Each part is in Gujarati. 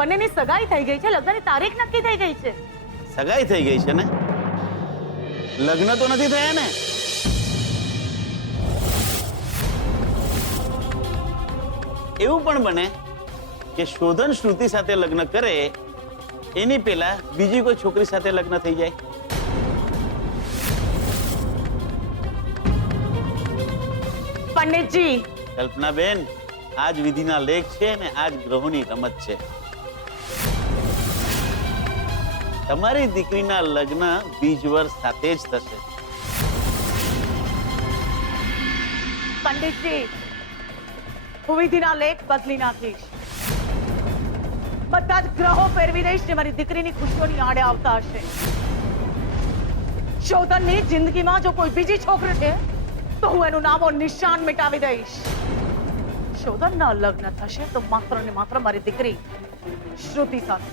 બંનેની સગાઈ થઈ ગઈ છે, લગ્નની તારીખ નક્કી થઈ ગઈ છે. સગાઈ થઈ ગઈ છે ને, લગ્ન તો નથી થયા ને? એવું પણ બને કે શોધન શ્રુતિ સાથે લગ્ન કરે એની પહેલા બીજી કોઈ છોકરી સાથે લગ્ન થઈ જાય. પંડિતજી, કલ્પનાબેન, આજ વિધિના લેખ છે ને આજ ગ્રહોની રમત છે. તમારી દીકરીના લગ્ન બીજવર સાથે જ થશે. પંડિતજી, હું વિધિના લેખ બદલી નાખીશ. બધા જ ગ્રહો ફેરવી દઈશ જે મારી દીકરીની ખુશીઓની આડે આવતા હશે. શોધનની જિંદગીમાં જો કોઈ બીજી છોકરી છે તો હું એનું નામો નિશાન મિટાવી દઈશ. શોધનના લગ્ન થશે તો માત્ર ને માત્ર મારી દીકરી શ્રુતિ સાથે.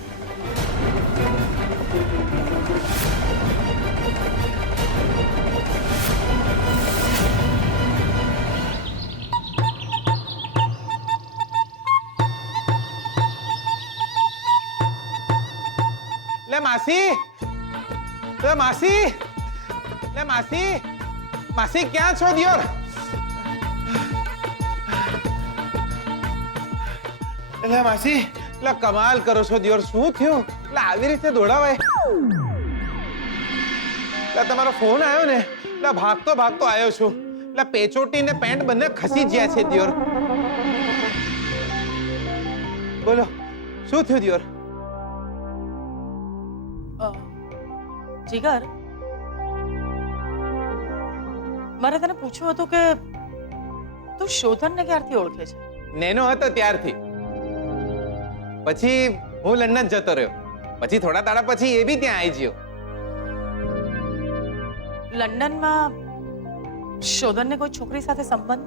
લે માસી, લે માસી, લે માસી, માસી ક્યાં છો દિયોર? લે માસી, લે કમાલ કરો છો દિયોર, શું થયું? લે આવી રીતે દોડાવાય? લે તમારો ફોન આવ્યો ને, લે ભાગતો ભાગતો આવ્યો છું. લે પેચોટી ને પેન્ટ બંને ખસી ગયા છે દિયોર. બોલો શું થયું દિયોર? જીગર, મારે તને પૂછવું હતું કે તું શોધનને ક્યારથી ઓળખે છે? નેનો હતો ત્યારથી. પછી હું લંડન જતો રહ્યો, પછી થોડા દાડા પછી એ બી ત્યાં આવી ગયો. લંડનમાં શોધનને કોઈ છોકરી સાથે સંબંધ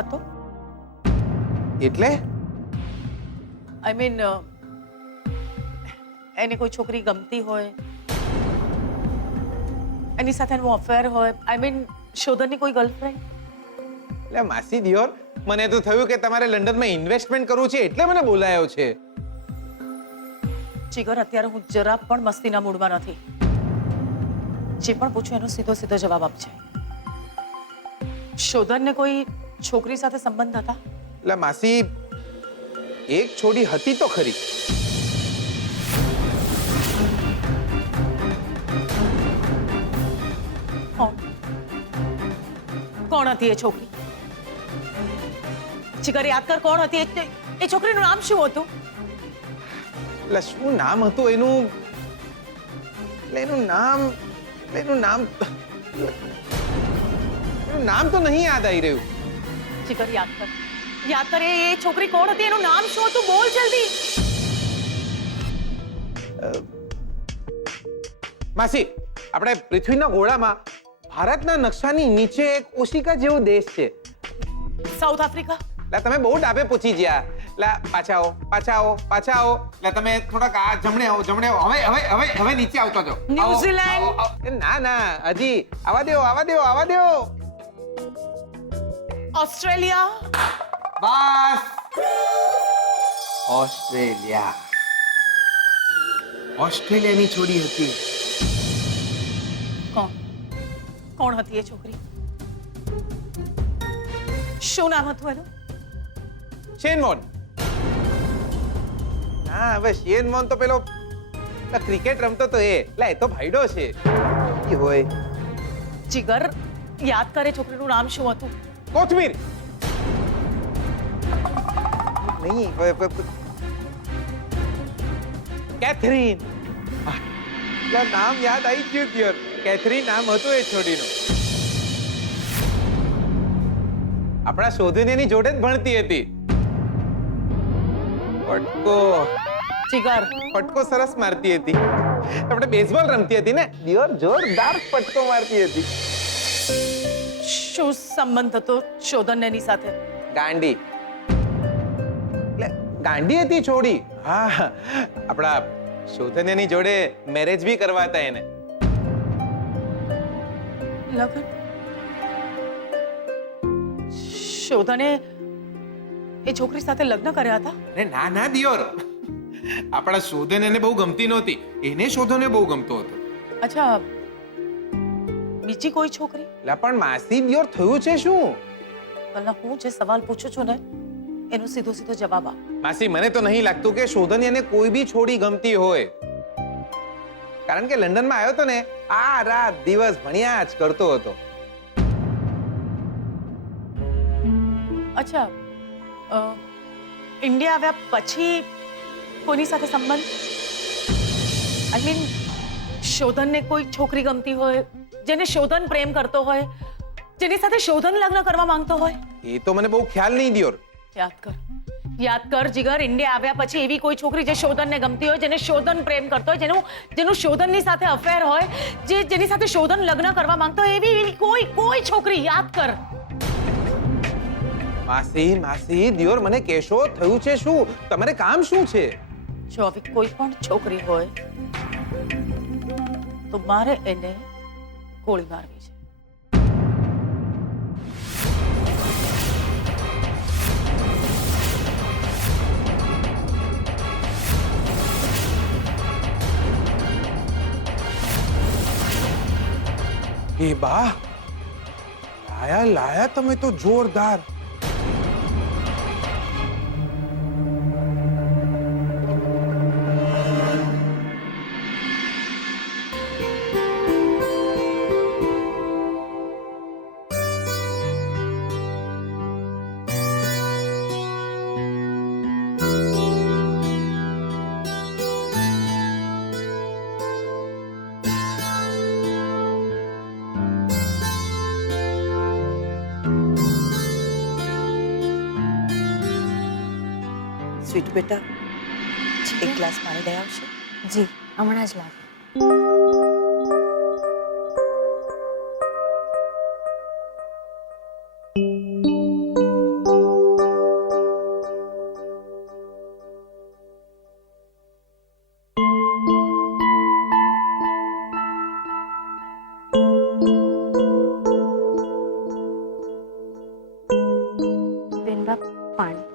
હતો? એટલે આઈ મીન એને કોઈ છોકરી ગમતી હોય, એની સાથે એનું અફેર હોય, આઈ મીન શોધનની કોઈ ગર્લફ્રેન્ડ? એટલે માસી દિયોર, મને તો થયું કે તમારે લંડનમાં ઇન્વેસ્ટમેન્ટ કરવું છે એટલે મને બોલાયો છે. જીગર, અત્યારે હું જરા પણ મસ્તીના મૂડમાં નથી. જે પણ પૂછું એનો સીધો સીધો જવાબ આપજે. શોધનને કોઈ છોકરી સાથે સંબંધ હતા? એટલે માસી એક છોડી હતી તો ખરી. કોણ હતી એ છોકરી? જીગર, યાદ કર, કોણ હતી એ છોકરીનું નામ શું હતું? એટલે શું નામ હતું એનું? એનું નામ તો નહીં યાદ આવી રહ્યું. જીગર, યાદ કર, એ છોકરી કોણ હતી? એનું નામ શું હતું? બોલ જલ્દી. માસી, આપણે પૃથ્વીના ગોળામાં ભારતના નકશાની નીચે એક ઓશિકા જેવો દેશ છે. South Africa? લા તમે બહુ ડાબે પહોંચી ગયા. લા પાછા આવો, પાછા આવો, પાછા આવો. લા તમે થોડાક આ જમણે આવો, જમણે આવો. હવે નીચે આવતો જાઓ. ન્યુઝીલેન્ડ? ના ના, હજી આવા દો, આવા દો, આવા દો. ઓસ્ટ્રેલિયા? બસ, ઓસ્ટ્રેલિયા. ઓસ્ટ્રેલિયાની છોડી હતી. કોણ હતી એ છોકરી? શું નામ હતું એનું? શેનવોન. હા, હવે શેનવોન તો પેલો ક્રિકેટ રમતો તો એ. લા એ તો ભાઈડો છે. ઈ હોય. જીગર, યાદ કરે છોકરીનું નામ શું હતું? કોથમીર. નહીં, કેથરીન. નામ યાદ આવી ગયું ત્યોર. કેથરીન નામ હતું એ છોડીનું. આપણા શોધનીની જોડે જ ભણતી હતી. પટકો. જીગર, પટકો સરસ મારતી હતી. આપણે બેઝબોલ રમતી હતી ને, દિયોર જોરદાર પટકો મારતી હતી. શું સંબંધ હતો શોધન એની સાથે? ગાંડી. એટલે ગાંડી હતી છોડી. હા, આપણા શોધનીની જોડે મેરેજ બી કરવા હતા એને. લગ્ન? શોધને એ છોકરી સાથે લગ્ન કર્યા હતા? અરે ના ના દિયોર, આપણા શોધન એને બહુ ગમતી નહોતી, એને શોધને બહુ ગમતો હતો. અચ્છા, બીજી કોઈ છોકરી? એટલે પણ માસી દિયોર થયું છે શું? પહેલા હું જે સવાલ પૂછું છું ને એનો સીધો સીધો જવાબ આપ. માસી મને તો નહીં લાગતું કે શોધન એને કોઈ બી છોડી ગમતી હોય, કારણ કે લંડનમાં આવ્યો હતો ને આ રાત દિવસ ભણ્યા જ કરતો હતો. અચ્છા, ઇન્ડિયા આવ્યા પછી કોની સાથે સંબંધ? આઈ મીન શોધનને કોઈ છોકરી ગમતી હોય, જેને શોધન પ્રેમ કરતો હોય, જેની સાથે શોધન લગ્ન કરવા માંગતો હોય? એ તો મને બહુ ખ્યાલ નહીં દિયોર. યાદ કર જીગર, ઇન્ડિયા આવ્યા પછી એવી કોઈ છોકરી જે શોધનને ગમતી હોય, જેને શોધન પ્રેમ કરતો હોય, જેનું શોધનની સાથે અફેર હોય, જેની સાથે શોધન લગ્ન કરવા માંગતો હોય, એવી કોઈ છોકરી યાદ કર. માસી દિયોર મને કહેશો થયું છે શું? તમારે કામ શું છે? જો આવી કોઈ પણ છોકરી હોય તો મારે એને ગોળી મારવી છે. એ બા, લાયા તમે તો જોરદાર. સ્વીટ બેટા, એક ગ્લાસ પાણી લઈ આવશે? જી, હમણાં જ લાવ. બેનબા, પાણી.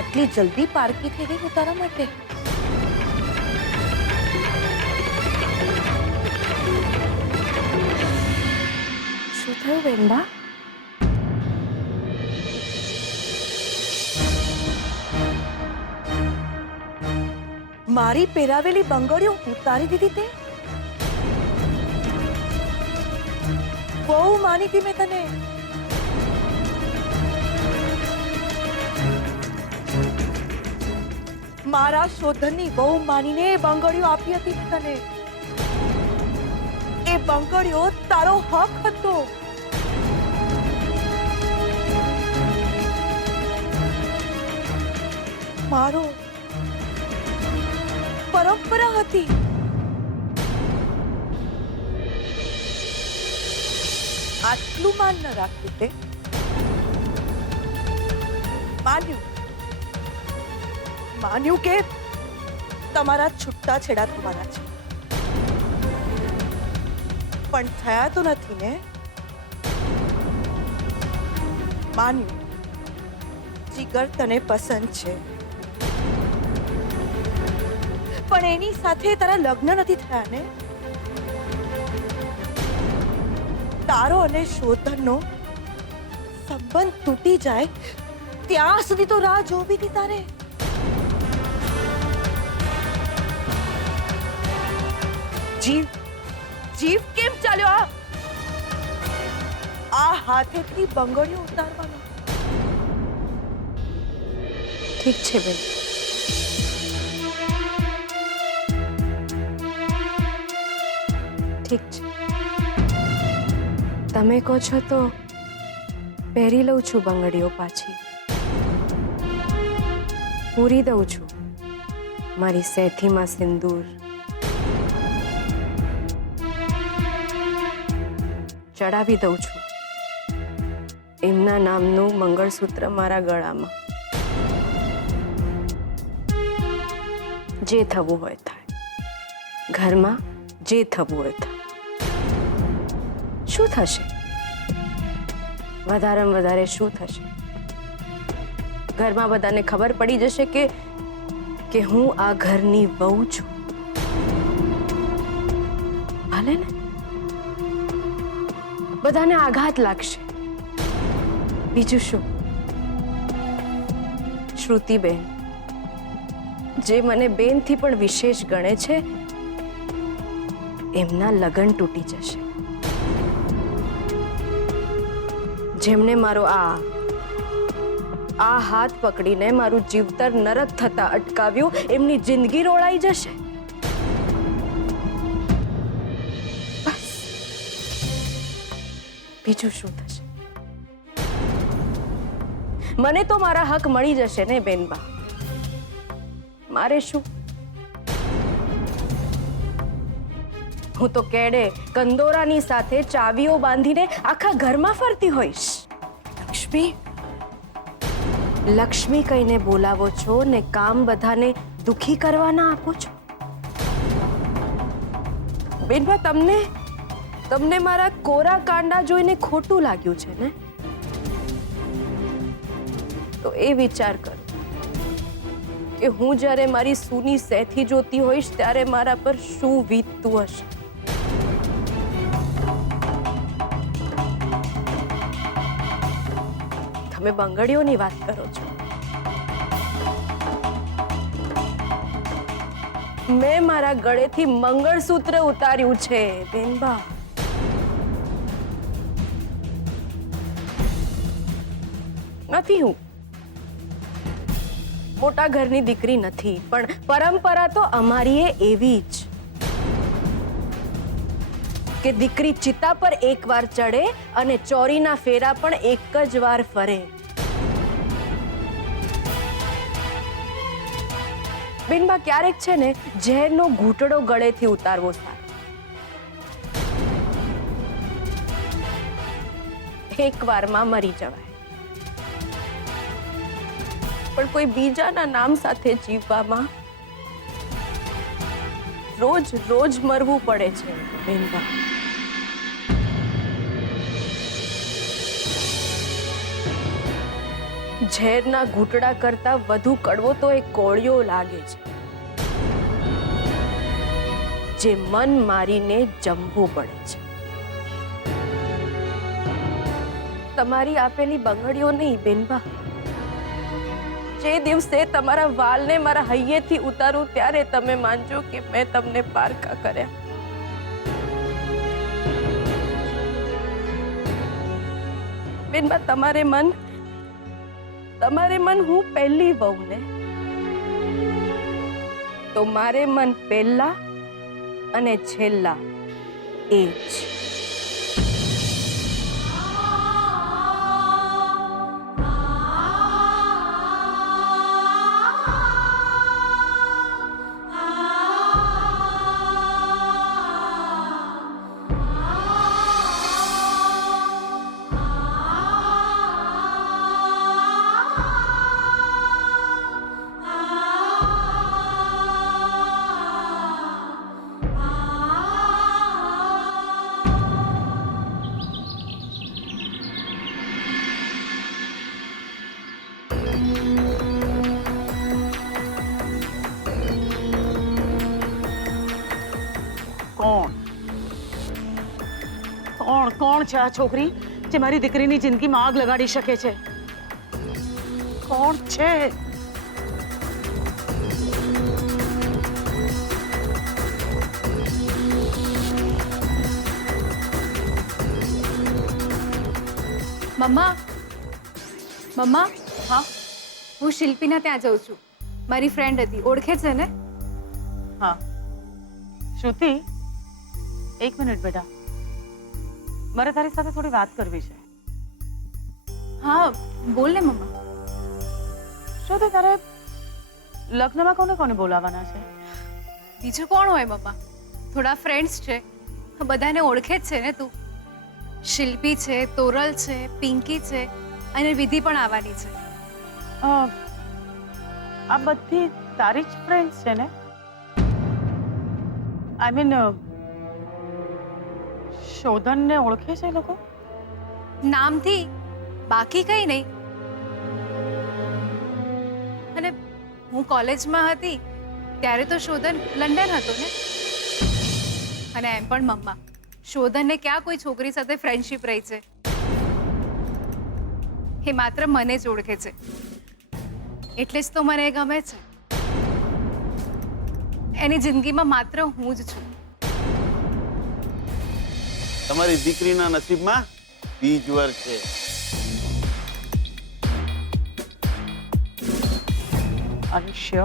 આટલી જલ્દી પારકી થઈ ગઈ તારા માટે? શું થયું બેનબા? મારી પહેરાવેલી બંગડીઓ ઉતારી દીધી તે? બહુ માની હતી મેં તને. મારા શોધનની બહુ માનીને એ બંગડીઓ આપી હતી મેં તને. એ બંગડીઓ તારો હક હતો. મારો પરંપરા હતી. આટલું માન ન રાખ્યું તે? માન્યું કે તમારા છૂટાછેડા થવાના છે, પણ થયા તો નથી ને? માન્યું જીગર તને પસંદ છે, પણ એની સાથે તારા લગ્ન નથી થયા ને? તારો અને શોધનનો સંબંધ તૂટી જાય ત્યાં સુધી તો રાહ જોવી હતી તારે. જીવ કેમ ચાલ્યો આ હાથેથી બંગડીઓ ઉતારવાનો? ઠીક છે બેન, ઠીક છે. તમે કહો છો તો પહેરી લઉં છું બંગડીઓ પાછી, પૂરી દઉં છું મારી સેથીમાં સિંદૂર, ચડાવી દઉં છું એમના નામનું મંગળસૂત્ર મારા ગળામાં. જે થવું હોય થાય, ઘરમાં જે થવું હોય થાય. શું થશે? વધારેમાં વધારે શું થશે? ઘરમાં બધાને ખબર પડી જશે કે હું આ ઘરની વહુ છું. ભલે ને, બધાને આઘાત લાગશે. બીજું શું? શ્રુતિબેન, જે મને બેનથી પણ વિશેષ ગણે છે, એમના લગ્ન તૂટી જશે. જેમણે મારો આ હાથ પકડીને મારું જીવતર નરક થતા અટકાવ્યું, એમની જિંદગી રોળાઈ જશે. બસ, બીજું શું થશે? મને તો મારા હક મળી જશે ને બેનબા. મારે શું? હું તો કેડે કંદોરાની સાથે ચાવીઓ બાંધીને આખા ઘરમાં ફરતી હોઈશ. લક્ષ્મી, લક્ષ્મી કહીને બોલાવો છો ને કામ બધાને દુખી કરવાના આપો છો. બેનબા, તમને મારા કોરા કાંડા જોઈને ખોટું લાગ્યું છે ને? તો એ વિચાર કરો કે હું જ્યારે મારી સૂની સેથી જોતી હોઈશ ત્યારે મારા પર શું વીતતું હશે. તમે બંગડીઓની વાત કરો છો. મેં મારા ગળેથી મંગળસૂત્ર ઉતાર્યું છે બેનબા. નથી હું મોટા ઘરની દીકરી નથી, પણ પરંપરા તો અમારી એવી જ કે દીકરી ચિતા પર એકવાર ચડે અને ચોરીના ફેરા પણ એક જ વાર ફરે. બેનબા, ક્યારેક છે ને ઝેરનો ઘૂંટડો ગળેથી ઉતારવો સારો. એક વારમાં મરી જવાય, પણ કોઈ બીજાના નામ સાથે જીવવામાં રોજ રોજ મરવું પડે છે બેનબા. ઝેરના ઘૂંટડા કરતા વધુ કડવો તો એ કોળિયો લાગે છે, જે મન મારીને જમવું પડે છે. તમારી આપેલી બંગડીઓ નહીં બેનબા. જે દિવસે તમારા વાલને મારા હૈયેથી ઉતારું ત્યારે તમે માનજો કે મેં તમને પારકા કર્યા. બેનબા, તમારે મન હું પહેલી વહુ ને, તો મારે મન પહેલા અને છેલ્લા એ જ. કોણ છે આ છોકરી જે મારી દીકરીની જિંદગીમાં આગ લગાડી શકે છે? કોણ છે? મમ્મા, મમ્મા, હા હું શિલ્પીના ત્યાં જઉં છું. મારી ફ્રેન્ડ હતી, ઓળખે છે ને? હા. શ્રુતિ, એક મિનિટ બેટા, મારે તારી સાથે થોડી વાત કરવી છે. હા બોલ ને મમ્મા. શું તે તારે લગ્નમાં કોને કોને બોલાવવાના છે? બીજું કોણ હોય મમ્મા? થોડા ફ્રેન્ડ્સ છે, બધાને ઓળખે જ છે ને તું. શિલ્પી છે, તોરલ છે, પિંકી છે અને વિધિ પણ આવવાની છે. અ, આ બધી તારી જ ફ્રેન્ડ્સ છે ને? આઈ મીન શોધનને ઓળખે છે એ લોકો? નામથી, બાકી કંઈ નહીં. અને હું કોલેજમાં હતી ત્યારે તો શોધન લંડન હતો ને. અને એમ પણ મમ્મા, શોધનને ક્યાં કોઈ છોકરી સાથે ફ્રેન્ડશિપ રહી છે? એ માત્ર મને જ ઓળખે છે, એટલે જ તો મને એ ગમે છે. એની જિંદગીમાં માત્ર હું જ છું. તમારી દીકરીના નસીબમાં બીજવર છે. અનુષ્ય,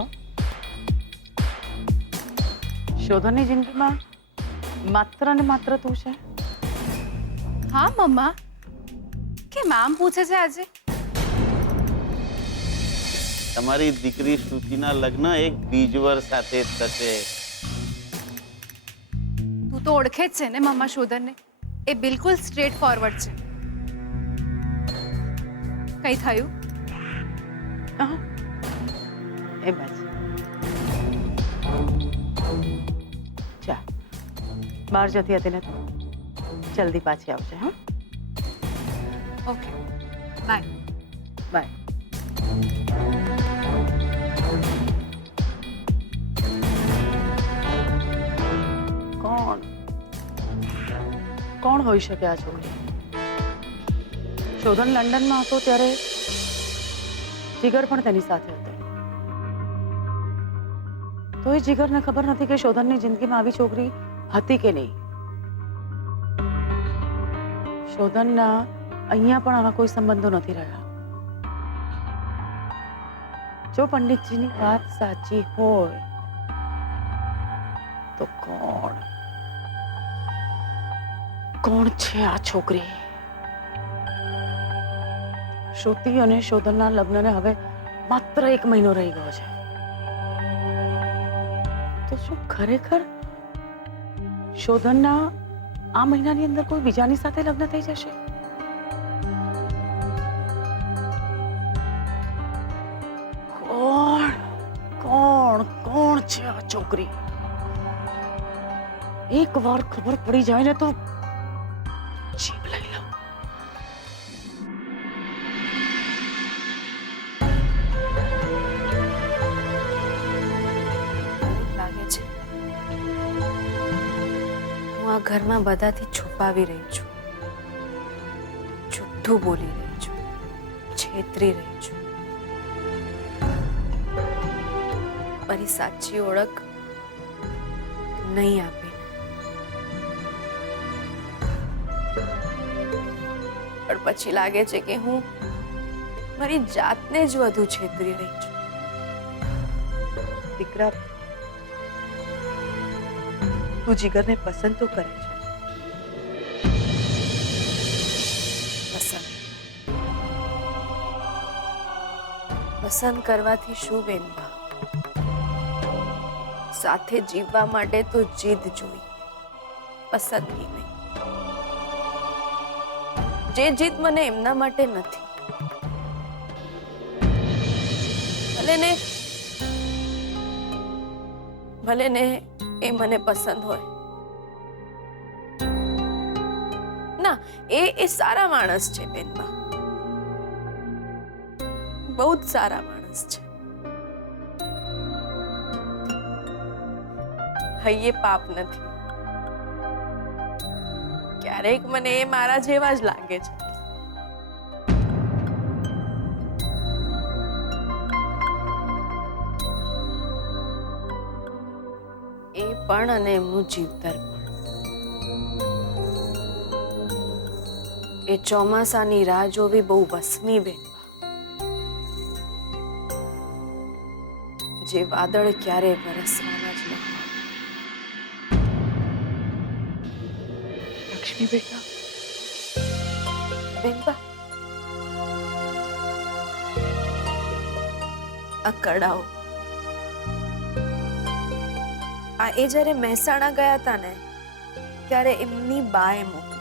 શોધનની જિંદગીમાં માત્ર ને માત્ર તું છે? હા મમ્મા, કેમ આમ પૂછે છે આજે? તમારી દીકરી શ્રુતિના લગ્ન એક બીજવર સાથે થશે. તું તો ઓળખે જ છે ને મમ્મા શોધનને. એ બિલકુલ સ્ટ્રેટ ફોરવર્ડ છે. કઈ થયું? હા, એમ જ. ચા, બહાર જતી હતી ને તું, જલ્દી પાછી આવશે. હા, ઓકે, બાય. બાય. કોણ કોણ હોઈ શકે આ છોકરી? શોધન લંડનમાં હતો ત્યારે જીગર પણ તેની સાથે હતો. તો એ જીગરને ખબર નથી કે શોધનની જિંદગીમાં આવી છોકરી હતી કે નહીં. શોધનના અહીંયા પણ આવા કોઈ સંબંધો નથી રહ્યા. જો પંડિતજીની વાત સાચી હોય તો કોણ છે આ છોકરી? શ્રુતિ અને શોધનના લગ્નને હવે માત્ર 1 મહિનો રહી ગયો છે. તો શું ખરેખર શોધનના આ મહિનાની અંદર કોઈ બીજાની સાથે લગ્ન થઈ જશે? કોણ છે આ છોકરી? એક વાર ખબર પડી જાય ને તો જીવ લઈ લઉં. લાગે છે હું આ ઘરમાં બધાથી છુપાવી રહી છું, જુઠ્ઠું બોલી રહી છું, છેતરી રહી છું. મારી સાચી ઓળખ નહીં આપી, પણ પછી લાગે છે કે હું મારી જાતને જ વધુ છેતરી રહી છું. દીકરા, તું જીગરને પસંદ તો કરે છે. પસંદ કરવાથી શું બેનબા? સાથે જીવવા માટે તો જીદ જોઈ, પસંદગી નહીં. જે જીદ મને એમના માટે નથી. ભલે ને એ મને પસંદ હોય. ના, એ સારા માણસ છે બેનબા, બહુ જ સારા માણસ છે. હૈયે પાપ નથી. ક્યારેક મને એ મારા જેવા જ લાગે છે. એ પણ અને એમનું જીવતર પણ. એ ચોમાસાની રાહ જોવી બહુ વસમી બેન, જે વાદળ ક્યારે વરસવાના જ ન હોય. લક્ષ્મી બેટા, બેનબા, આ કડાઓ આ એ જ્યારે મહેસાણા ગયા હતા ને ત્યારે એમની બાએ મોકલી.